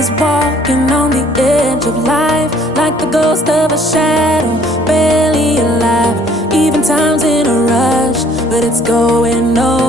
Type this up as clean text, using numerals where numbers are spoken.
is walking on the edge of life, like the ghost of a shadow, barely alive. Even time's in a rush, but it's going nowhere.